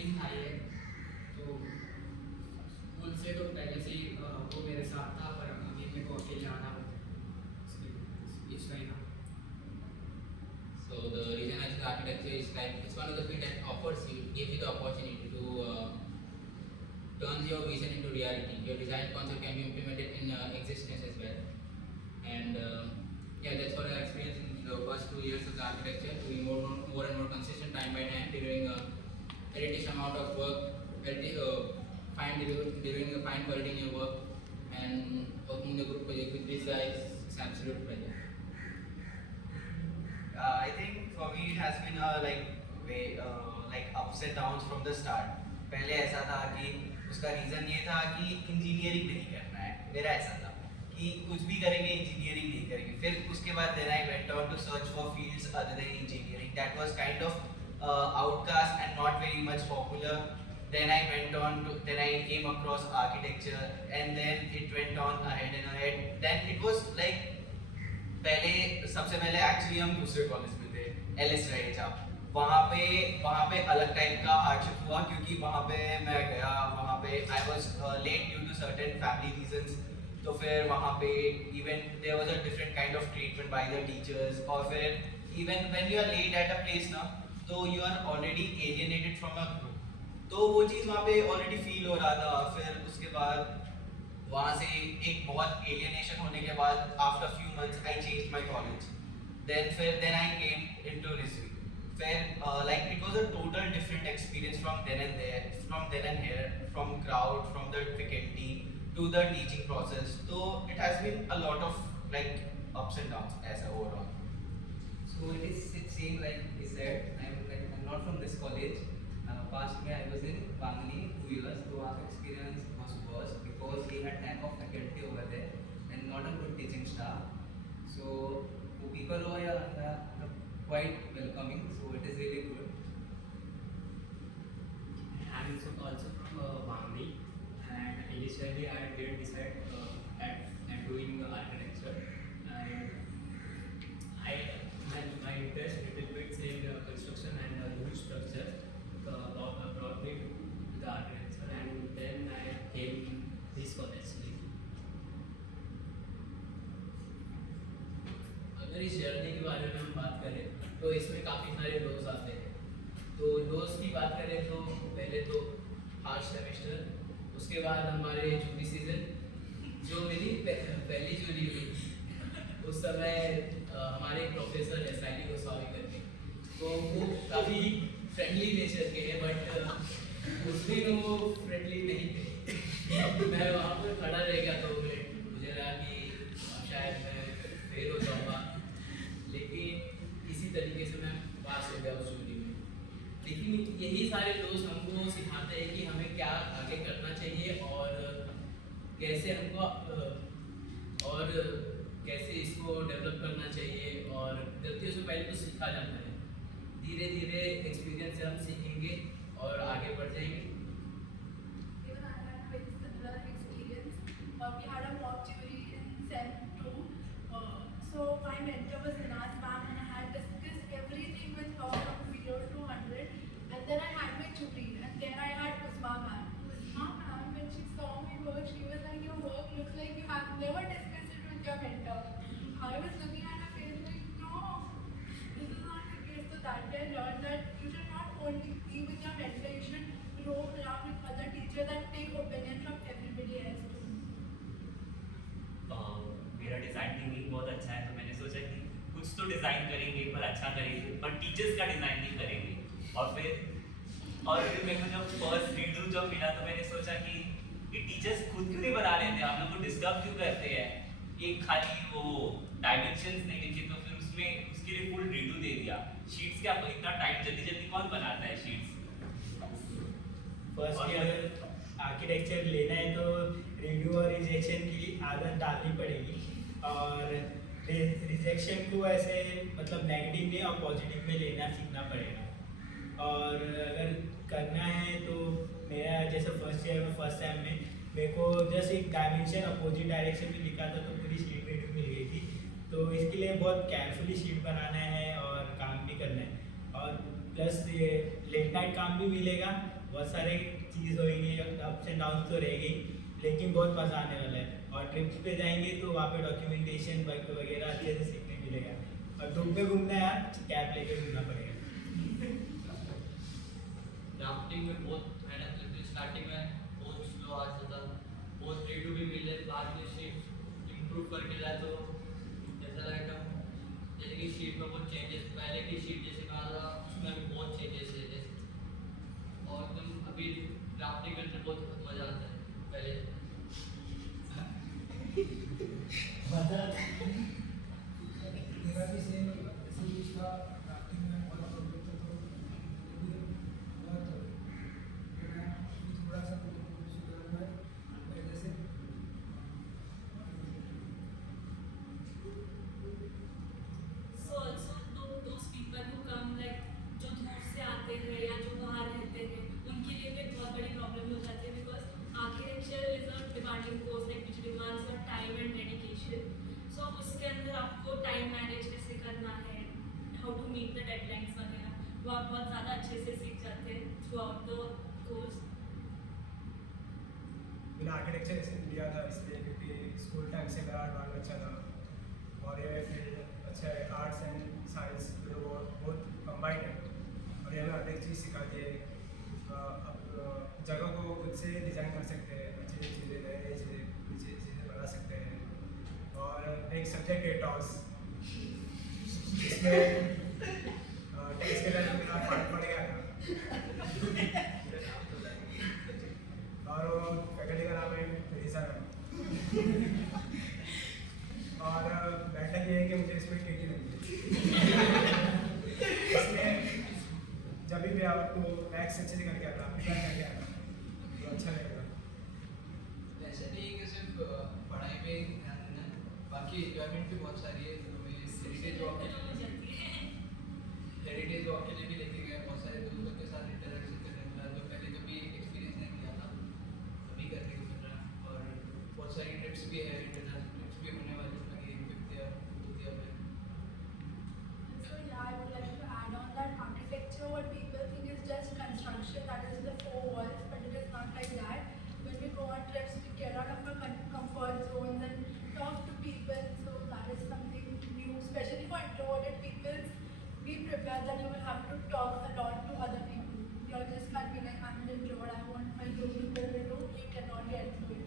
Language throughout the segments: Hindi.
ट्विन भाई है, तो स्कूल से तो पहले से ही वो मेरे साथ था, पर अभी मेरे को अकेले आना पड़ता है, इसलिए ना। So the reason I choose architecture is like it's one of the field that offers you, gives you the opportunity to turns your vision into reality. Your design concept can be implemented in existence as well. And yeah, that's what I experienced in the first 2 years of the architecture, doing more and more consistent time by time, delivering a ridiculous amount of work, delivering a fine quality in your work, and working in the group project with these guys is absolute pleasure. I think for me it has been like ups and downs from the start. पहले ऐसा था कि उसका रीज़न ये था कि इंजीनियरिंग नहीं करना है, मेरा ऐसा था कि कुछ भी करेंगे इंजीनियरिंग नहीं करेंगे। फिर उसके बाद then I went on to search for fields other than engineering that was kind of outcast and not very much popular. Then I came across architecture and then it went on ahead and ahead. Then it was like सबसे पहले एक्चुअली हम दूसरे कॉलेज में थे, एलएस रहेजा। वहाँ पे अलग टाइप का हार्डशिप हुआ क्योंकि वहाँ पे मैं गया, वहाँ पे I was late due to certain family reasons. तो फिर वहाँ पे even there was a different kind of treatment by the teachers. और फिर even when you are late at a place ना, तो you are already alienated from a group, तो वो चीज़ वहाँ पे ऑलरेडी फील हो रहा था। फिर उसके बाद वहाँ से एक बहुत एलियनेशन होने के बाद after few months I change my college. Then I came into Rizvi. फिर like it was a total different experience from then and there, from then and here, from crowd, from the faculty to the teaching process. So it has been a lot of like ups and downs as a overall. So it seemed like he said, I'm not from this college. Past me I was in Bangli 2 years, so our experience was worse because we had lack of faculty over there and not a good teaching staff. So people over here are quite welcoming, so it is really good. I'm also from Bangli, and initially I did decide at doing architecture, and my interest little bit in construction and new structure brought me to the architecture, and then I came this college. अगर इस जर्नी के बारे में हम बात करें तो इसमें काफ़ी सारे लोस आते हैं। तो लोस की बात करें तो पहले तो फर्स्ट सेमेस्टर, उसके बाद हमारे जूरी सीजन, जो मेरी पहली जूरी हुई उस समय हमारे प्रोफेसर है साइली गोस्वामी करके, तो वो काफ़ी फ्रेंडली नेचर के हैं, बट उस दिन वो फ्रेंडली नहीं थे। मैं वहाँ पर खड़ा रह गया 2 मिनट, मुझे लगा कि शायद मैं फेल हो जाऊँगा, लेकिन किसी तरीके से मैं पास हो गया उस जूरी में। लेकिन यही सारे दोस्त हमको सिखाते हैं कि हमें क्या आगे करना चाहिए और कैसे हमको और कैसे इसको डेवलप करना चाहिए, और गलतियों से पहले तो सीखा जाता है। धीरे धीरे एक्सपीरियंस से हम सीखेंगे और आगे बढ़ जाएंगे। Even I had a very similar experience. We had a mock jury in Sem 2. So my mentor was Inaz ma'am, and I had discussed everything with her from 0 to 100. And then I had my jury, and then I had Usma ma'am. Usma ma'am, when she saw my work, she was like, "Your work looks like you have never discussed it with your mentor." I was looking at her face like, "No, this is not the case." So that day I learned that you should not only be with your mentor, you should roam around with other teachers and take opinion from everybody else too. मेरा डिज़ाइन थिंकिंग बहुत अच्छा है, तो मैंने सोचा कि कुछ तो डिज़ाइन करेंगे पर अच्छा करेंगे, पर टीचर्स का डिज़ाइन नहीं करेंगे। और फिर मेरे को जब फर्स्ट रीडू जब मिला तो मैंने सोचा कि ये टीचर्स खुद क्यों नहीं बना लेते, हम लोग को डिस्टर्ब क्यों करते हैं, एक खाली वो डायमेंशंस नहीं लिखे। तो फिर उसमें उसके लिए फुल रीडू दे दिया। शीट्स क्या इतना टाइम जल्दी जल्दी कौन बनाता है शीट्स। फर्स्ट ईयर आर्किटेक्चर लेना है तो रिव्यू और रिजेक्शन की आदत डालनी पड़ेगी, और रिजेक्शन को ऐसे मतलब नेगेटिव में और पॉजिटिव में लेना सीखना पड़ेगा। और अगर करना है तो मेरा जैसे फर्स्ट ईयर में फर्स्ट टाइम में मेरे को जस्ट एक डायमेंशन अपोजिट डायरेक्शन में लिखा था, तो पूरी शीट वीडियो मिल गई थी। तो इसके लिए बहुत केयरफुली शीट बनाना है और काम भी करना है, और प्लस लेट नाइट काम भी मिलेगा, बहुत सारे चीज़ होंगे, अप्स एंड डाउन तो रहेगी, लेकिन बहुत मज़ा आने वाला है। और ट्रिप पे जाएंगे तो वहाँ पे डॉक्यूमेंटेशन वगैरह अच्छे से सीखने मिलेगा। और धूप में घूमना है यार, कैब लेके घूमना पड़ेगा। ड्राफ्टिंग में बहुत मेहनत लगती है, स्टार्टिंग में बहुत स्लो आ जाता, बहुत रेडू भी मिले, बाद में शीट इम्प्रूव करके जाए तो जैसा लगेगा जैसे कि शीट में बहुत चेंजेस, पहले की शीट जैसे कहा था उसमें भी बहुत चेंजेस है जैसे, और एकदम अभी ड्राफ्टिंग करने में बहुत मज़ा आता है पहले। मेरा भी सेम ऐसे ही था, ड्राफ्टिंग में बहुत प्रॉब्लम था, तो बहुत मैं थोड़ा सा सुधार हुआ है पहले से। So also those people who come like जो दूर से आते हैं या जो बाहर रहते हैं उनके लिए भी एक बहुत बड़ी प्रॉब्लम हो जाती है, because architecture is a demanding course like which demands your time and dedication. So उसके अंदर आपको टाइम मैनेज कैसे करना है, how to meet the deadlines वगैरह, वो आप बहुत ज़्यादा अच्छे से सीख जाते हैं थ्रू आउट द कोर्स। मैंने आर्किटेक्चर इसलिए लिया था इसलिए क्योंकि स्कूल टाइम से मेरा ड्राइंग अच्छा था, और ये फील्ड अच्छा है, आर्ट्स एंड साइंस बहुत कंबाइंड है, और ये हमें हर एक चीज़ सिखाती है। अब जगह को खुद से डिज़ाइन कर सकते हैं, अच्छी चीज़ें नई चीज़ें बना सकते हैं। और एक सब्जेक्ट है टॉस, इसमें टेस्ट के टाइम मेरा फर्क पड़ गया था, और वो फैकल्टी का नाम है मेडिसा मैम। और बैठक ये है कि मुझे इसमें केटी लगी है, इसमें जब भी आपको मैथ्स अच्छे से करके आना, प्रिपेयर करके आना तो अच्छा रहेगा। ऐसा नहीं है कि सिर्फ पढ़ाई पे ध्यान देना है, बाकी एंजॉयमेंट भी बहुत सारी है। हमें हेरिटेज वॉक के लिए भी लेके गए, बहुत सारे दोस्तों के साथ इंटरेक्शन करने मिला जो पहले कभी एक्सपीरियंस नहीं किया था, अभी करने को मिल रहा है। और बहुत सारी ट्रिप्स भी है, इंटरनेशनल ट्रिप्स भी होने वाली है अभी 5th ईयर 4th ईयर में। So yeah, I would like to add on that architecture, what people think is just construction, that is the four walls, but it is not like that. When we go on trips, we get out of our comfort zones and talk to people, so that is something new, especially for introverted people. Be prepared that you will have to talk a lot to other people. You just can't be like, I'm an introvert, I want my room to go into, you cannot get through it.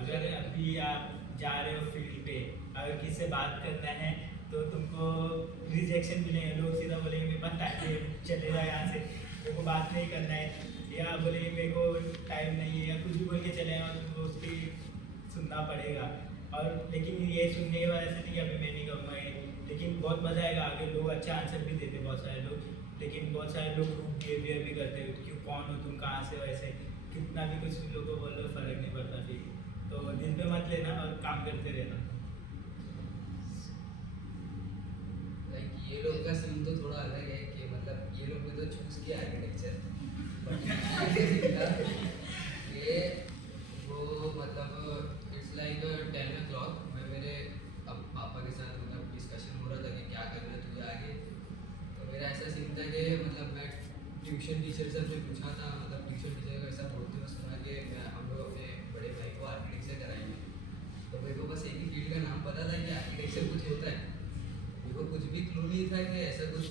अगर अभी आप जा रहे हो फील्ड पे, अगर किसी से बात करना है तो तुमको रिजेक्शन मिलेंगे, लोग सीधा बोलेंगे मेरे पास टाइम नहीं है, चले जाओ यहाँ से, मेरे को बात नहीं करना है, या बोलेंगे मेरे को टाइम नहीं है, या कुछ भी बोल के चले जाओ, तुमको उसकी सुनना पड़ेगा। और लेकिन ये सुनने के बाद ऐसे नहीं कि अभी मैं नहीं कहूँगा ये, लेकिन बहुत मज़ा आएगा। आगे लोग अच्छा आंसर भी देते बहुत सारे लोग, लेकिन बहुत सारे लोग रूड बिहेवियर भी करते हैं, क्यों कौन हो तुम, कहाँ से हो, ऐसे कितना भी कुछ लोगों को बोल लो फ़र्क नहीं पड़ता। फिर तो दिल पे मत लेना और काम करते रहना। लाइक ये लोग का सीन तो थोड़ा अलग है कि मतलब ये लोग ने तो चूज़ किया आर्किटेक्चर, ये वो मतलब इट्स लाइक 10 o'clock मैं मेरे अब पापा के साथ मतलब डिस्कशन हो रहा था कि क्या करना है तुझे आगे। तो मेरा ऐसा सीन था कि मतलब मैं ट्यूशन टीचर से हमने पूछा था, मतलब ट्यूशन टीचर का ऐसा बोलते हुए सुना कि हम लोग अपने बड़े भाई को आर्किटेक्चर कराएंगे। तो मेरे को बस एक ही फील्ड का नाम पता था कि आर्किटेक्चर कुछ होता है, मेरे को कुछ भी क्लू नहीं था कि ऐसा कुछ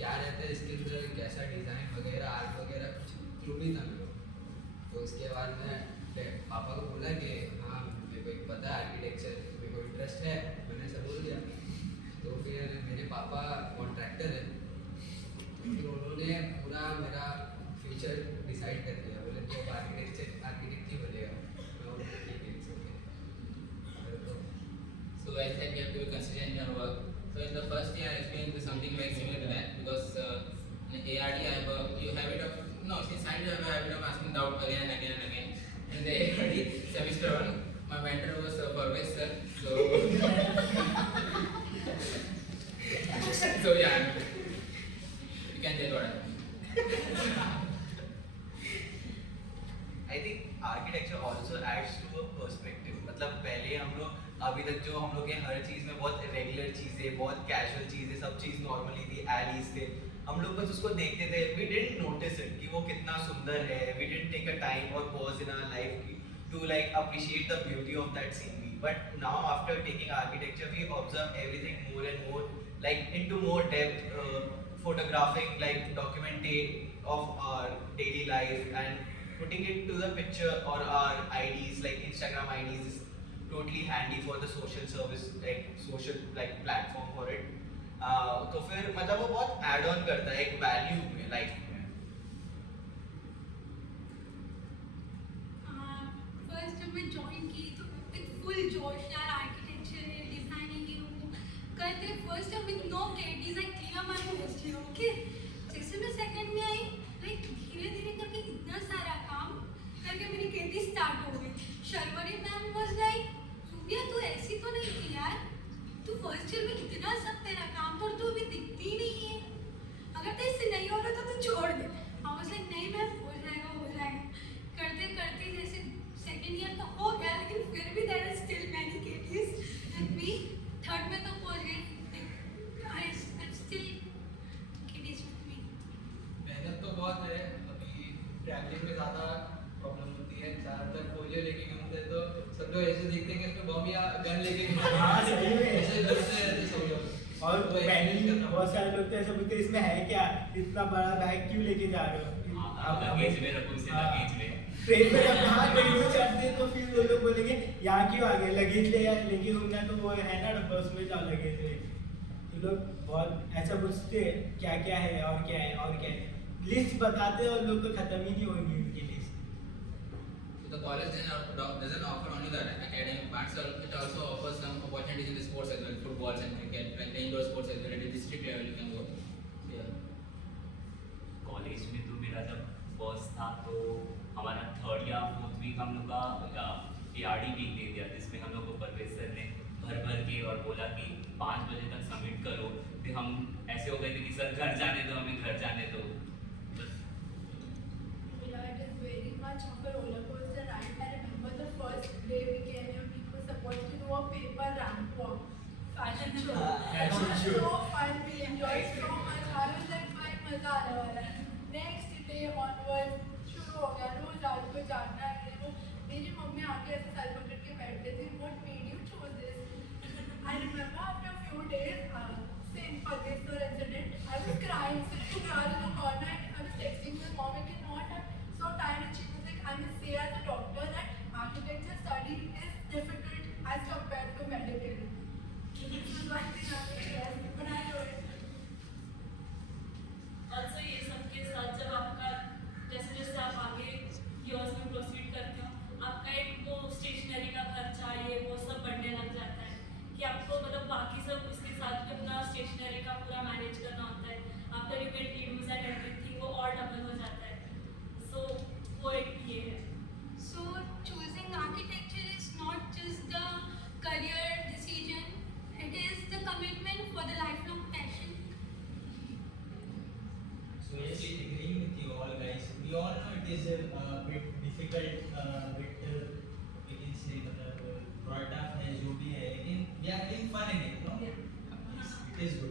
क्या रहता है इसके अंदर, कैसा डिज़ाइन वगैरह आर्ट वगैरह कुछ क्लू नहीं था मेरे को। तो उसके बाद मैं पापा को बोला कि हाँ मेरे को एक पता है आर्किटेक्चर, मेरे को इंटरेस्ट है, मैंने ऐसा बोल दिया। तो फिर मेरे पापा कॉन्ट्रैक्टर है, फिर उन्होंने पूरा मेरा फ्यूचर डिसाइड कर दिया, बोले तो अब आर्किटेक्ट ही बनेगा। मैं बोला ठीक है it's okay। So as said, you have to be consistent in your work. So in the first year, I experienced something very similar to that because in ARD I have you habit of since science I have a habit of asking doubt again and again and again. In the ARD semester 1, my mentor was Parvez sir. So yeah, you can tell what happened. I think architecture also adds to a perspective. मतलब पहले हम लोग अभी तक जो हम लोग के हर चीज़ में बहुत रेगुलर चीज़ें, बहुत कैजुअल चीज़ें, सब चीज़ नॉर्मली थी, एलीज थे, हम लोग बस उसको देखते थे, वी डिडंट नोटिस इट कि वो कितना सुंदर है, we didn't take a time और pause in our life to like appreciate the beauty of that scenery. But now after taking architecture, we observe everything more and more, like into more depth, photographing, like documenting of our daily life and putting it to the picture or our IDs, like Instagram IDs is totally handy for the social service, like social like platform for it. तो फिर मतलब वो बहुत add on करता है एक value में life में. फर्स्ट जब मैं ज्वाइन की तो एक फुल जोश यार, आर्किटेक्चर है, डिजाइनिंग है, वो करते फर्स्ट जब with no KTs I clear my first year. Okay, जैसे मैं सेकंड में आई, लाइक धीरे धीरे करके इतना सारा काम करके मेरी केटी स्टार्ट हो गई. शर्वरी मैम वाज लाइक, सुबिया तू ऐसी तो नहीं थी यार, तू फर्स्ट ईयर में इतना सब तेरा काम पर तू अभी दिखती नहीं है, अगर तेरे से नहीं हो रहा तो तू छोड़ दे. आई वाज लाइक नहीं मैम, हो जाएगा. करते करते जैसे सेकेंड ईयर तो हो गया, लेकिन फिर भी there are still many KTs with me. Third में तो पहुंच गई, I am still KTs with me. मेहनत तो बहुत है, अभी ट्रैवलिंग में ज़्यादा प्रॉब्लम होती है. ज़्यादातर पोलियो लेके घूमते तो सब लोग ऐसे देखते हैं कि इसमें बम या गन लेके हाँ, सही में। ऐसे डरते रहते सब लोग. और तो पैनिक करना बहुत सारे लोग तो ऐसा बोलते हैं इसमें है क्या, इतना बड़ा बैग क्यों लेके जा रहे हो. आप लगेज में रखो इसे, हाँ। लगेज में. ट्रेन में जब हाँ ट्रेन में चढ़ते हैं तो फिर वो लोग बोलेंगे यहाँ क्यों आ गए, लगेज लेके घूमना तो वो है ना डब्बा, उसमें जाओ लगेज ले. ये लोग बहुत ऐसा पूछते हैं क्या क्या है और क्या है और क्या है, लिस्ट बताते हैं और लोग को खत्म ही नहीं होगी उनकी list. So the college doesn't offer only the academic parts, it also offers some opportunities in the sports as well, footballs and cricket, like the indoor sports as well. At the district level you can go. So yeah. College में तो मेरा जब फर्स्ट था तो हमारा थर्ड या फोर्थ वीक हम लोग का ARD वीक दे दिया, जिसमें हम लोग को परवेज सर ने भर के और बोला कि 5 बजे तक सबमिट करो. फिर हम ऐसे हो गए थे कि सर घर जाने दो, हमें घर जाने दो. Yeah, it is very much of a roller coaster ride. I remember the first day we came here, we were supposed to do a paper ramp walk, fashion show. Fashion It was show. so fun, we enjoyed so much. I was like, भाई मजा आने वाला है. Next day onwards शुरू हो गया, रोज रात को जागना है. वो मेरी मम्मी आके ऐसे सर पकड़ के बैठते थे. What made you choose this? I remember after a few days, same Pakistan incident. I was crying, sitting there in the corner, and I was texting my mom. I cannot have so tired, and she was like, I must say as a doctor that architecture study is difficult as compared to medical. This is one thing I say yes, but I know it. Also ये सब के साथ जब आपका जैसे जैसे आप आगे years में प्रोसीड करते हो, आपका एक वो स्टेशनरी का खर्चा ये वो सब बढ़ने लग जाता है कि आपको मतलब बाकी सब उसके साथ भी अपना स्टेशनरी का पूरा मैनेज करना होता है. After you get dues and everything वो और डबल हो जाता है. सो वो एक ये है. So choosing architecture is not just the career decision, it is the commitment for the lifelong passion. So yes, agreeing with you all guys. We all know it is a bit difficult, bit we can say मतलब brought up है जो भी है, लेकिन we are having fun in it, no? Yes, it is good.